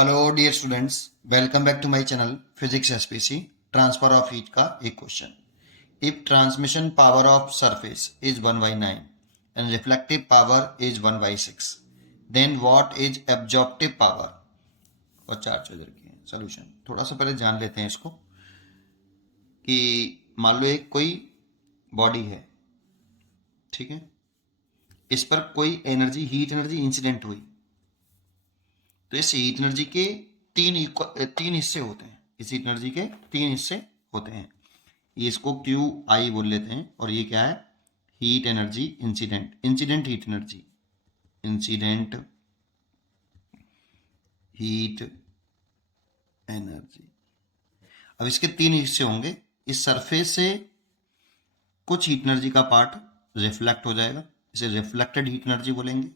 Hello dear students, welcome back to my channel physics SPC. Transfer of heat का एक question. If transmission power of surface is 1/9 and reflective power is 1/6, then what is absorptive power. और चार चीजें रखी हैं। Solution थोड़ा सा पहले जान लेते हैं इसको कि मान लो एक कोई बॉडी है, ठीक है, इस पर कोई एनर्जी, हीट एनर्जी इंसिडेंट हुई, तो इस हीट एनर्जी के तीन हिस्से होते हैं। इस हीट एनर्जी के तीन हिस्से होते हैं। ये इसको क्यू आई बोल लेते हैं। और ये क्या है? Heat energy incident, incident heat energy, incident heat energy. अब इसके तीन हिस्से होंगे। इस सरफेस से कुछ हीट एनर्जी का पार्ट रिफ्लेक्ट हो जाएगा, इसे रिफ्लेक्टेड हीट एनर्जी बोलेंगे।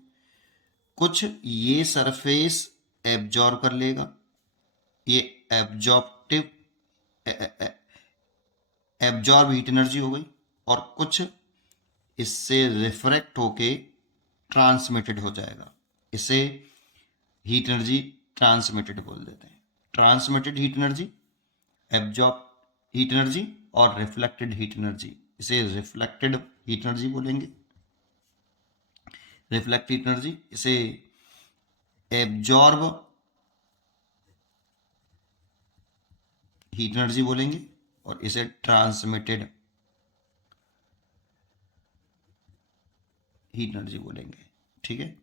कुछ ये सरफेस एब्जॉर्ब कर लेगा, ये एब्जॉर्प्टिव एब्जॉर्ब हीट एनर्जी हो गई। और कुछ इससे रिफ्रैक्ट होके ट्रांसमिटेड हो जाएगा, इसे हीट एनर्जी ट्रांसमिटेड बोल देते हैं। Transmitted heat energy, absorb heat energy और रिफ्लेक्टेड हीट एनर्जी, इसे रिफ्लेक्टेड हीट एनर्जी बोलेंगे। रिफ्लेक्ट हीट एनर्जी, इसे एब्जॉर्ब हीट एनर्जी बोलेंगे और इसे ट्रांसमिटेड हीट एनर्जी बोलेंगे। ठीक है।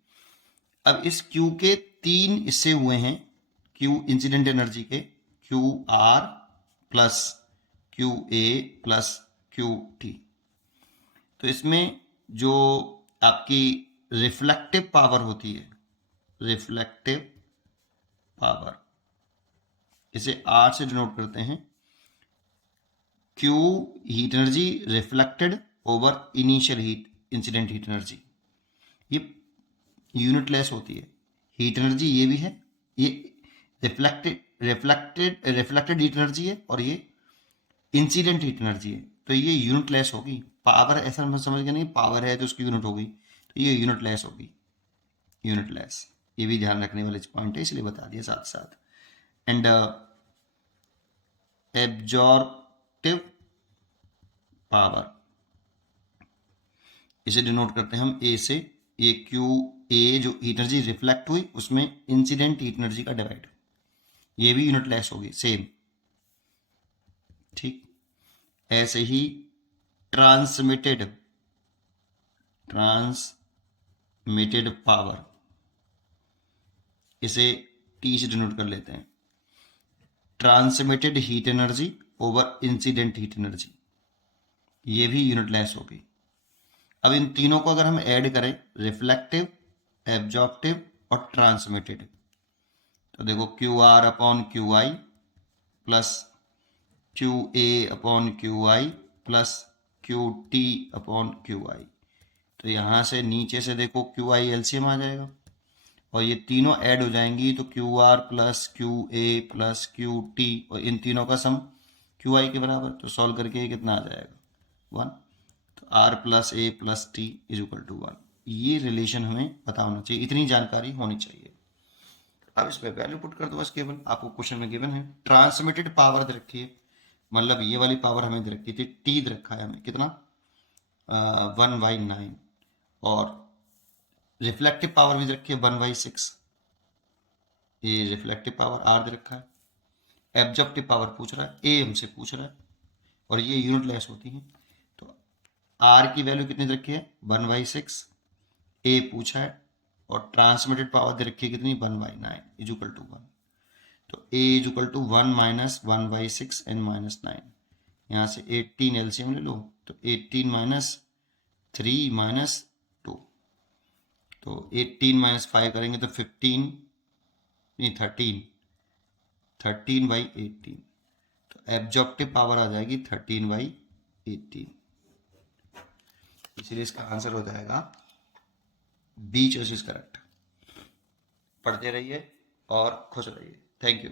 अब इस Q के तीन हिस्से हुए हैं। Q इंसिडेंट एनर्जी के, Q R plus Q A plus Q T. तो इसमें जो आपकी रिफ्लेक्टिव पावर होती है, रिफ्लेक्टिव पावर, इसे आर से डिनोट करते हैं। Q heat energy reflected over initial heat, incident heat energy, ये यूनिटलेस होती है। हीट एनर्जी ये भी है, ये रिफ्लेक्टेड हीट एनर्जी है और ये इंसिडेंट हीट एनर्जी है, तो ये यूनिटलेस होगी। पावर ऐसा मत समझ गया, नहीं पावर है तो उसकी यूनिट होगी, तो ये यूनिटलेस होगी, यूनिटलेस। ये भी ध्यान रखने वाले पॉइंट है, इसलिए बता दिया साथ साथ। एंड एब्जॉर्प्टिव पावर, इसे डिनोट करते हैं हम ए से। ये क्यू ए जो हीट एनर्जी रिफ्लेक्ट हुई उसमें इंसिडेंट हीट एनर्जी का डिवाइड, ये भी यूनिटलेस होगी सेम। ठीक। ऐसे ही ट्रांसमिटेड पावर, इसे टी से डिनोट कर लेते हैं। Transmitted heat energy over incident heat energy, ये भी यूनिटलेस होगी। अब इन तीनों को अगर हम ऐड करें, रिफ्लेक्टिव, एब्जॉर्प्टिव और ट्रांसमिटेड, तो देखो Q R upon Q I plus Q A upon Q I plus Q T upon Q I. तो यहाँ से नीचे से देखो क्यू आई एलसीएम आ जाएगा और ये तीनों ऐड हो जाएंगी, तो Q R plus Q A plus Q T, और इन तीनों का सम क्यू आई के बराबर। तो सॉल्व करके कितना आ जाएगा? 1। तो R plus A plus T is equal to 1। ये रिलेशन हमें पता होना चाहिए, इतनी जानकारी होनी चाहिए। अब इसमें वैल्यू पुट कर दो बस, केवल आपको क्वेश्चन में गिवन है ट्रांसमिटेड पावर दे रखी है, मतलब ये वाली पावर हमें दे रखी थी, टी दे रखा है हमें कितना, 1/9, और रिफ्लेक्टिव पावर भी दे रखी है 1/6, ये रिफ्लेक्टिव पावर आर दे रखा है। एब्जॉर्प्टिव पावर पूछ रहा है, ए हमसे पूछ रहा है, और ये यूनिटलेस होती है। तो आर की वैल्यू कितनी दे रखी है? 1/6, ए पूछा है, और ट्रांसमिटेड पावर दे रखी है कितनी? 1/9 इज इक्वल टू 1। तो a is equal to 1 minus 1/6 n minus 9। यहाँ से 18 एलसीएम ले लो, तो 18 माइनस 3 माइनस 2, तो 18 माइनस 5 करेंगे तो 15, नहीं 13/18। तो एब्जॉर्प्टिव पावर आ जाएगी 13/18, इसलिए इसका आंसर हो जाएगा बी चॉइस इज करेक्ट। पढ़ते रहिए और खुश रहिए। Thank you.